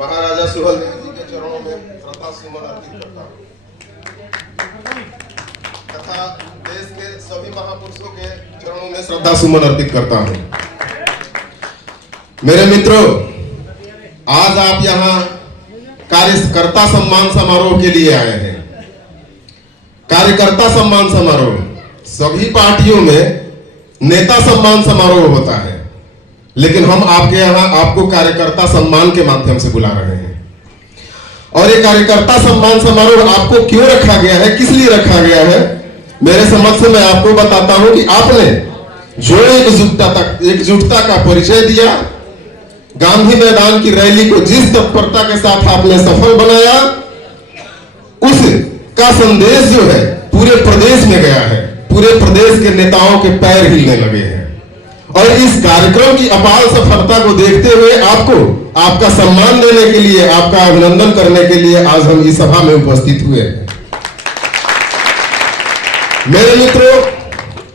महाराजा सुहेलदेव जी के चरणों में श्रद्धा सुमन अर्पित करता हूँ तथा देश के सभी महापुरुषों के चरणों में श्रद्धा सुमन अर्पित करता हूँ। मेरे मित्रों, आज आप यहाँ कार्यकर्ता सम्मान समारोह के लिए आए हैं। कार्यकर्ता सम्मान समारोह, सभी पार्टियों में नेता सम्मान समारोह होता है, लेकिन हम आपके यहाँ आपको कार्यकर्ता सम्मान के माध्यम से बुला रहे हैं। और ये कार्यकर्ता सम्मान समारोह आपको क्यों रखा गया है, किस लिए रखा गया है, मेरे समझ से मैं आपको बताता हूं कि आपने जो एकजुटता का परिचय दिया, गांधी मैदान की रैली को जिस तत्परता के साथ आपने सफल बनाया, उसका संदेश जो है पूरे प्रदेश में गया है। पूरे प्रदेश के नेताओं के पैर हिलने लगे हैं। और इस कार्यक्रम की अपार सफलता को देखते हुए आपको आपका सम्मान देने के लिए, आपका अभिनंदन करने के लिए आज हम इस सभा में उपस्थित हुए हैं। मेरे मित्रों,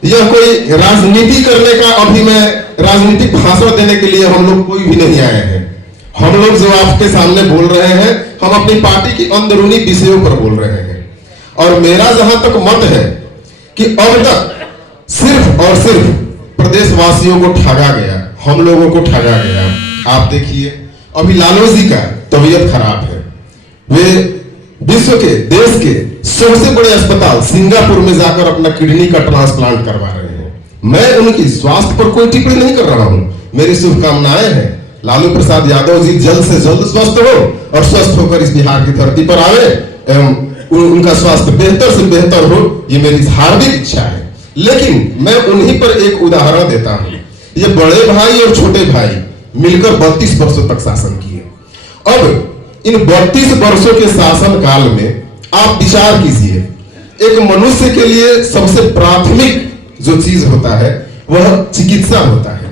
यह कोई राजनीति करने का, अभी मैं राजनीतिक भाषण देने के लिए हम लोग कोई भी नहीं आए हैं। हम लोग जो आपके सामने बोल रहे हैं, हम अपनी पार्टी की अंदरूनी विषयों पर बोल रहे हैं। और मेरा जहां तक मत है कि अब तक सिर्फ और सिर्फ प्रदेशवासियों को ठगा गया, हम लोगों को ठगा गया। आप देखिए, अभी लालू जी का तबीयत खराब है, वे विश्व के, देश के सबसे बड़े अस्पताल सिंगापुर में जाकर अपना किडनी का ट्रांसप्लांट करवा रहे हैं। मैं उनकी स्वास्थ्य पर कोई टिप्पणी नहीं कर रहा हूं, मेरी शुभकामनाएं हैं। लालू प्रसाद यादव जी जल्द से जल्द स्वस्थ हो और स्वस्थ होकर इस बिहार की धरती पर आवे एवं उनका स्वास्थ्य बेहतर से बेहतर हो, ये मेरी हार्दिक इच्छा है। लेकिन मैं उन्हीं पर एक उदाहरण देता हूं। ये बड़े भाई और छोटे भाई मिलकर 32 वर्षों तक शासन किए। अब इन 32 वर्षों के शासन काल में आप विचार कीजिए, एक मनुष्य के लिए सबसे प्राथमिक जो चीज होता है वह चिकित्सा होता है।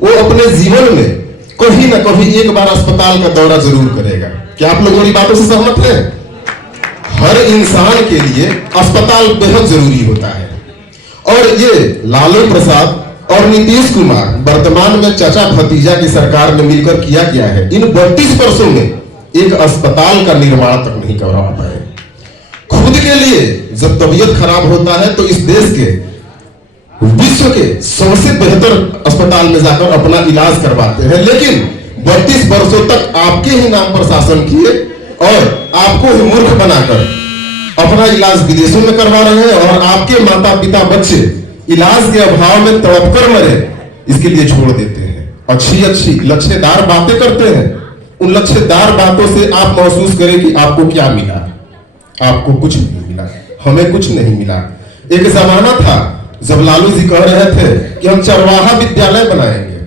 वो अपने जीवन में कहीं ना कहीं एक बार अस्पताल का दौरा जरूर करेगा। क्या आप लोग मेरी बातों से सहमत हैं? हर इंसान के लिए अस्पताल बेहद जरूरी होता है। और ये लालू प्रसाद और नीतीश कुमार वर्तमान में चाचा भतीजा की सरकार ने मिलकर किया क्या है, इन 32 वर्षों में एक अस्पताल का निर्माण तक नहीं करवा पाए। खुद के लिए जब तबीयत खराब होता है तो इस देश के, विश्व के सबसे बेहतर अस्पताल में जाकर अपना इलाज करवाते हैं, लेकिन 32 वर्षों तक आपके ही नाम पर शासन किए और आपको ही मूर्ख बनाकर अपना इलाज विदेशों में करवा रहे हैं। और आपके माता पिता बच्चे इलाज के अभाव में तड़पकर मरे, इसके लिए छोड़ देते हैं। अच्छी अच्छी लच्छेदार बातें करते हैं, उन लच्छेदार बातों से आप महसूस करें कि आपको क्या मिला। आपको कुछ नहीं मिला, हमें कुछ नहीं मिला। एक जमाना था जब लालू जी कह रहे थे कि हम चरवाहा विद्यालय बनाएंगे।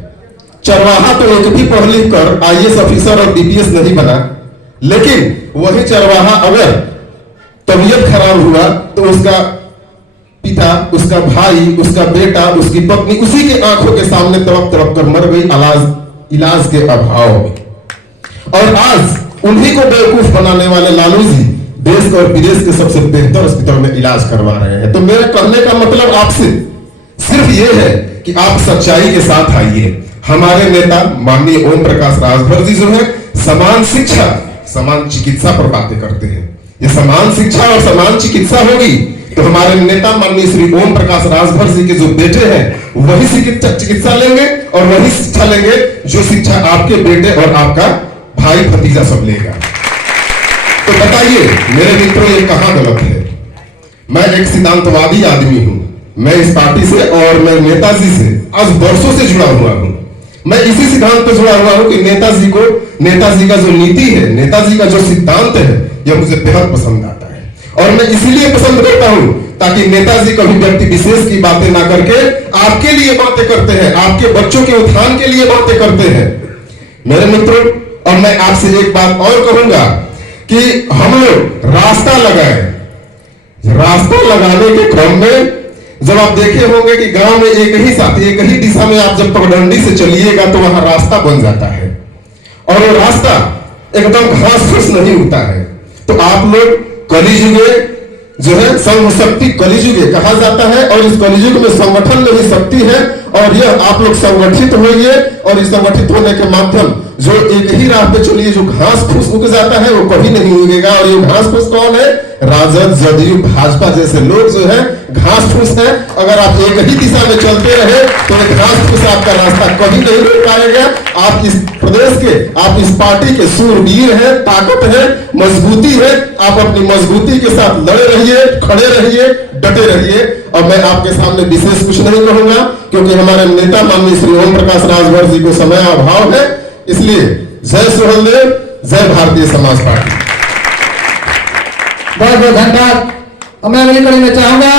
चरवाहा तो एक भी पढ़ लिख कर IAS ऑफिसर और DPS नहीं बना, लेकिन वही चरवाहा अगर तबीयत खराब हुआ तो उसका पिता, उसका भाई, उसका बेटा, उसकी पत्नी उसी के आंखों के सामने तड़प तड़प कर मर गई इलाज के अभाव में। और आज उन्हीं को बेवकूफ बनाने वाले लालू जी देश और विदेश के सबसे बेहतर अस्पताल में इलाज करवा रहे हैं। तो मेरे कहने का मतलब आपसे सिर्फ ये है कि आप सच्चाई के साथ आइए। हमारे नेता माननीय ओम प्रकाश राजभर जी जो है समान शिक्षा, समान चिकित्सा पर बातें करते हैं। ये समान शिक्षा और समान चिकित्सा होगी तो हमारे नेता माननीय श्री ओम प्रकाश राजभर जी के जो बेटे हैं वही चिकित्सा लेंगे और वही शिक्षा लेंगे जो शिक्षा आपके बेटे और आपका भाई भतीजा सब लेगा। तो बताइए मेरे मित्रों, ये कहां गलत है? मैं एक सिद्धांतवादी आदमी हूं, मैं इस पार्टी से और मैं नेताजी से आज वर्षों से जुड़ा हुआ हूं। मैं इसी सिद्धांत पर जुड़ा हुआ हूं कि नेताजी का जो नीति है, नेताजी का जो सिद्धांत है, यह मुझे बेहद पसंद आता है। और मैं इसीलिए पसंद करता हूं ताकि नेताजी कभी व्यक्ति विशेष की बातें ना करके आपके लिए बातें करते हैं, आपके बच्चों के उत्थान के लिए बातें करते हैं। मेरे मित्रों, और मैं आपसे एक बात और कहूंगा कि हम लोग रास्ता लगाए। रास्ता लगाने के क्रम में जब आप देखे होंगे कि गांव में एक ही दिशा में आप जब पगडंडी से चलिएगा तो वहां रास्ता बन जाता है और वो रास्ता एकदम घास फूस नहीं उगता है। तो आप लोग कलिजुगे जो है संघ शक्ति कलिजुगे कहा जाता है और इस कलिजुग में संगठन में भी शक्ति है और यह आप लोग संगठित होइए और इस संगठित होने के माध्यम जो एक ही राह पे चलिए, जो घास फूस उग जाता है वो कभी नहीं उगेगा। और ये घास फूस कौन है? राजद, जदयू, भाजपा जैसे लोग जो है घास फूस है। अगर आप एक ही दिशा में चलते रहे तो ये घास फूस आपका रास्ता कभी नहीं रोक पाएगा। आप इस प्रदेश के, आप इस पार्टी के सूरवीर हैं, ताकत है, मजबूती है। आप अपनी मजबूती के साथ लड़े रहिए, खड़े रहिए, डटे रहिए। और मैं आपके सामने विशेष कुछ नहीं कहूंगा क्योंकि हमारे नेता माननीय श्री ओम प्रकाश राजभर जी को समय अभाव है। इसलिए जय सुहेलदेव, जय भारतीय समाज पार्टी। बहुत बहुत धन्यवाद। मैं अगली कड़ी में चाहूंगा